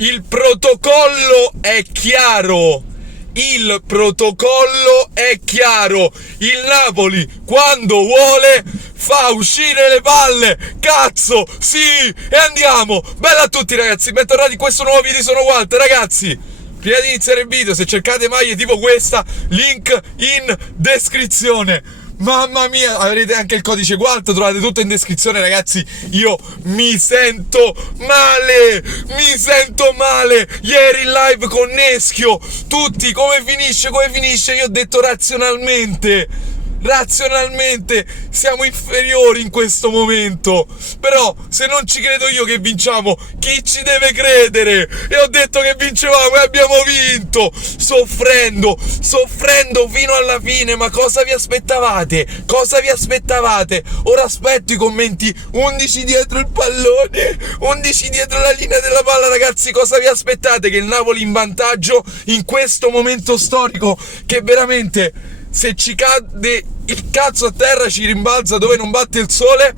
Il protocollo è chiaro. Il protocollo è chiaro. Il Napoli, quando vuole, fa uscire le palle. Cazzo, sì, e andiamo. Bella a tutti, ragazzi, bentornati in questo nuovo video. Sono Walter, ragazzi. Prima di iniziare il video, se cercate maglie tipo questa, link in descrizione. Mamma mia, avrete anche il codice Gualto, trovate tutto in descrizione, ragazzi. Io mi sento male. Ieri in live con Neschio, tutti, come finisce? Io ho detto razionalmente siamo inferiori in questo momento. Però se non ci credo io che vinciamo, chi ci deve credere? E ho detto che vincevamo e abbiamo vinto, soffrendo fino alla fine. Ma cosa vi aspettavate? Ora aspetto i commenti. 11 dietro il pallone, 11 dietro la linea della palla. Ragazzi, cosa vi aspettate? Che il Napoli in vantaggio in questo momento storico, che veramente, se ci cade il cazzo a terra, ci rimbalza dove non batte il sole.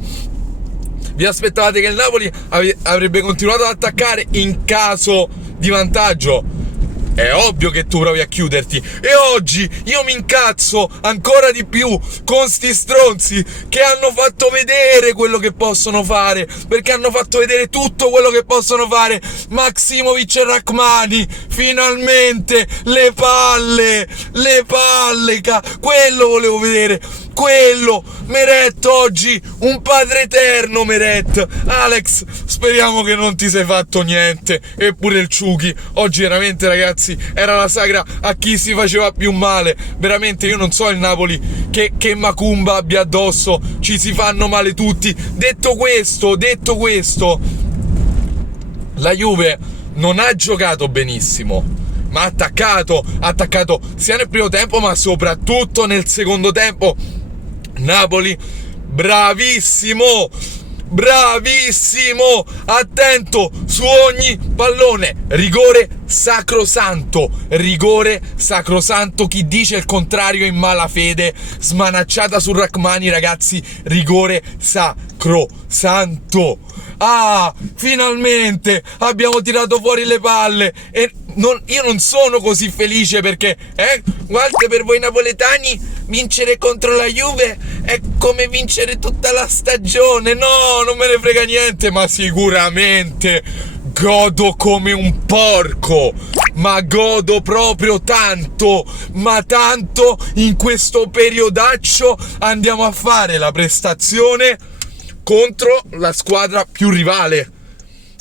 Vi aspettavate che il Napoli avrebbe continuato ad attaccare in caso di vantaggio? È ovvio che tu provi a chiuderti. E oggi io mi incazzo ancora di più con sti stronzi che hanno fatto vedere quello che possono fare, perché hanno fatto vedere tutto quello che possono fare. Maksimovic e Rachmani, finalmente le palle, quello volevo vedere, quello. Meret oggi un padre eterno. Meret, Alex, speriamo che non ti sei fatto niente. Eppure il Ciuchi oggi veramente, ragazzi, era la sagra a chi si faceva più male. Veramente io non so il Napoli che macumba abbia addosso, ci si fanno male tutti. Detto questo, la Juve non ha giocato benissimo, ma ha attaccato sia nel primo tempo ma soprattutto nel secondo tempo. Napoli bravissimo, attento su ogni pallone. Rigore sacrosanto, chi dice il contrario è in malafede. Smanacciata su Rachmani, ragazzi, rigore sacrosanto. Finalmente abbiamo tirato fuori le palle. E io non sono così felice perché, guarda, per voi napoletani vincere contro la Juve è come vincere tutta la stagione. No, non me ne frega niente, ma sicuramente godo come un porco, ma godo proprio tanto, in questo periodaccio andiamo a fare la prestazione contro la squadra più rivale.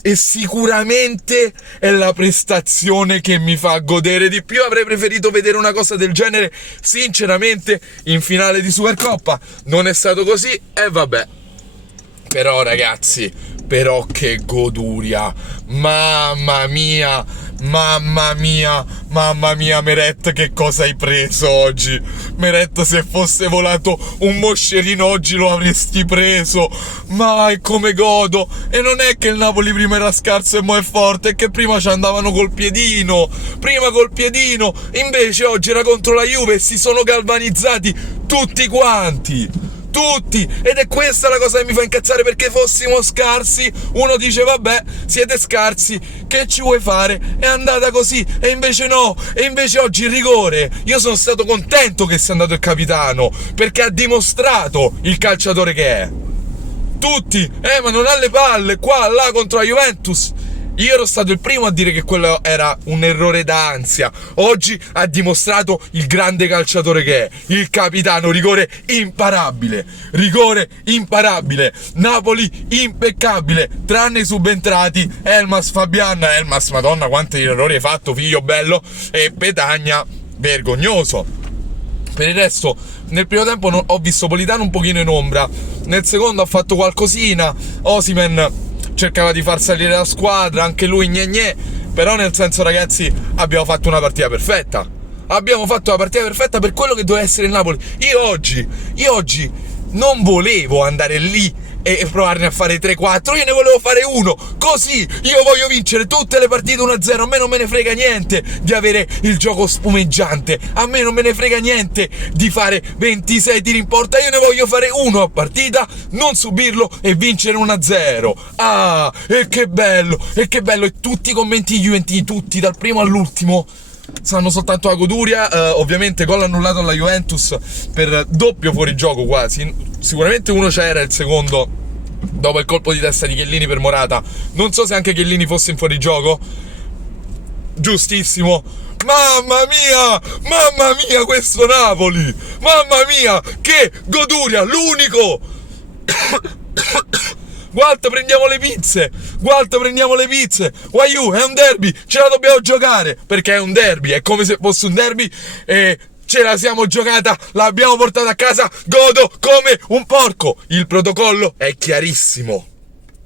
E sicuramente è la prestazione che mi fa godere di più. Avrei preferito vedere una cosa del genere, sinceramente, in finale di Supercoppa. Non è stato così e vabbè. Però, ragazzi, che goduria. Mamma mia, Meret, che cosa hai preso oggi? Meret, se fosse volato un moscerino oggi lo avresti preso. Ma come godo. E non è che il Napoli prima era scarso e mo' è forte, è che prima ci andavano col piedino. Invece oggi era contro la Juve e si sono galvanizzati tutti quanti. Ed è questa la cosa che mi fa incazzare, perché fossimo scarsi uno dice vabbè, siete scarsi, che ci vuoi fare, è andata così. E invece no, oggi il rigore, io sono stato contento che sia andato il capitano, perché ha dimostrato il calciatore che è. Tutti, ma non ha le palle, qua, là, contro la Juventus. Io ero stato il primo a dire che quello era un errore d'ansia. Oggi ha dimostrato il grande calciatore che è, il capitano. Rigore imparabile. Napoli impeccabile, tranne i subentrati Elmas, Fabian. Madonna, quanti errori hai fatto, figlio bello. E Petagna, vergognoso. Per il resto, nel primo tempo ho visto Politano un pochino in ombra. Nel secondo ha fatto qualcosina. Osimhen cercava di far salire la squadra, anche lui però nel senso, ragazzi, abbiamo fatto una partita perfetta per quello che doveva essere il Napoli. Io oggi non volevo andare lì e provarne a fare 3-4. Io ne volevo fare uno, così io voglio vincere tutte le partite 1-0. A me non me ne frega niente di avere il gioco spumeggiante, a me non me ne frega niente di fare 26 tiri in porta. Io ne voglio fare uno a partita, non subirlo e vincere 1-0. Ah, e che bello, e che bello. E tutti i commenti juventini, tutti dal primo all'ultimo, sanno soltanto la goduria. Ovviamente gol annullato alla Juventus per doppio fuorigioco quasi. Sicuramente uno c'era, il secondo dopo il colpo di testa di Chiellini per Morata. Non so se anche Chiellini fosse in fuorigioco. Giustissimo. Mamma mia questo Napoli, mamma mia, che goduria, l'unico. Gualta, prendiamo le pizze. Gualta, prendiamo le pizze. Waiu, è un derby, ce la dobbiamo giocare, perché è un derby, è come se fosse un derby e ce la siamo giocata, l'abbiamo portata a casa, godo come un porco. Il protocollo è chiarissimo.